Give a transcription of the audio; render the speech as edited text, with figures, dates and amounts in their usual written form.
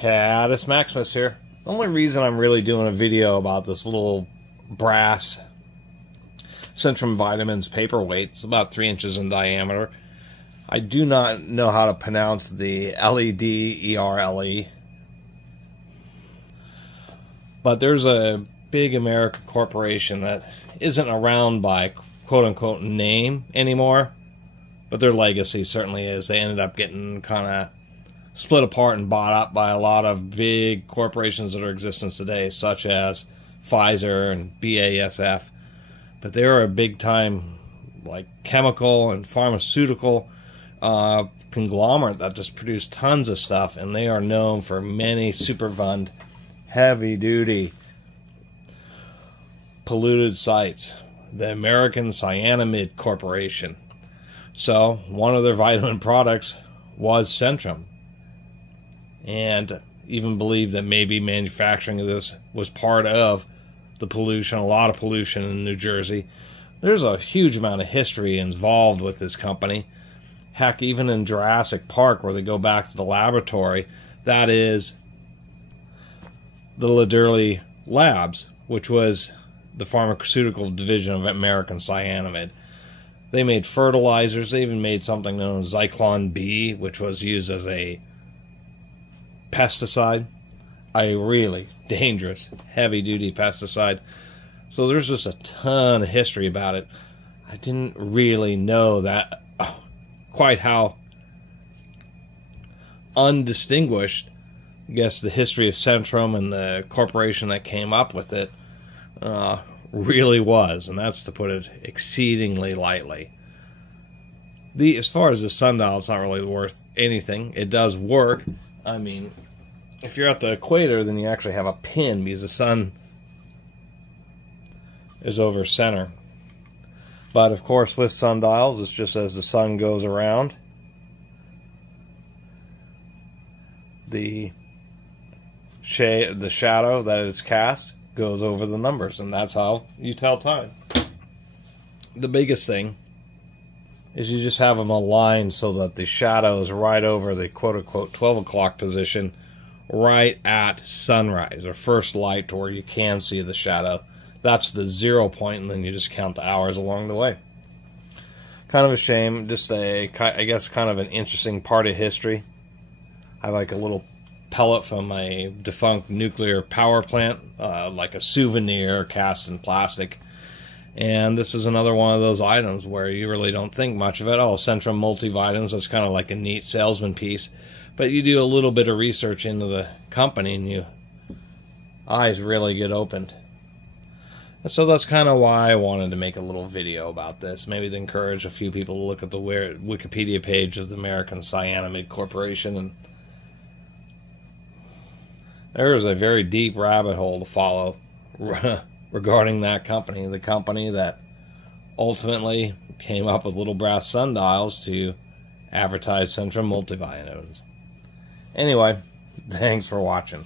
Catus Maximus here. The only reason I'm really doing a video about this little brass Centrium Vitamins paperweight, it's about 3 inches in diameter. I do not know how to pronounce the Ledre, but there's a big American corporation that isn't around by quote-unquote name anymore, but their legacy certainly is. They ended up getting kind of split apart and bought up by a lot of big corporations that are in existence today, such as Pfizer and BASF. But they are a big-time like chemical and pharmaceutical conglomerate that just produce tons of stuff, and they are known for many Superfund heavy-duty polluted sites. The American Cyanamid Corporation. So one of their vitamin products was Centrium, and even believed that maybe manufacturing of this was part of the pollution, a lot of pollution in New Jersey. There's a huge amount of history involved with this company. Heck, even in Jurassic Park, where they go back to the laboratory, that is the Lederle Labs, which was the pharmaceutical division of American Cyanamid. They made fertilizers. They even made something known as Zyklon B, which was used as a pesticide, a really dangerous, heavy-duty pesticide. So there's just a ton of history about it. I didn't really know that quite how undistinguished, I guess, the history of Centrium and the corporation that came up with it really was, and that's to put it exceedingly lightly. As far as the sundial, it's not really worth anything. It does work. I mean, if you're at the equator, then you actually have a pin because the sun is over center. But of course, with sundials, it's just as the sun goes around, the shadow that it's cast goes over the numbers, and that's how you tell time. The biggest thing is you just have them aligned so that the shadow is right over the quote-unquote 12 o'clock position, right at sunrise, or first light, to where you can see the shadow. That's the 0 point, and then you just count the hours along the way. Kind of a shame, just I guess kind of an interesting part of history. I have like a little pellet from a defunct nuclear power plant, like a souvenir cast in plastic. And this is another one of those items where you really don't think much of it. Oh, Centrium multivitamins, that's kind of like a neat salesman piece. But you do a little bit of research into the company and your eyes really get opened. And so that's kind of why I wanted to make a little video about this. Maybe to encourage a few people to look at the Wikipedia page of the American Cyanamid Corporation. And there is a very deep rabbit hole to follow regarding that company. The company that ultimately came up with little brass sundials to advertise Centrium multivitamins. Anyway, thanks for watching.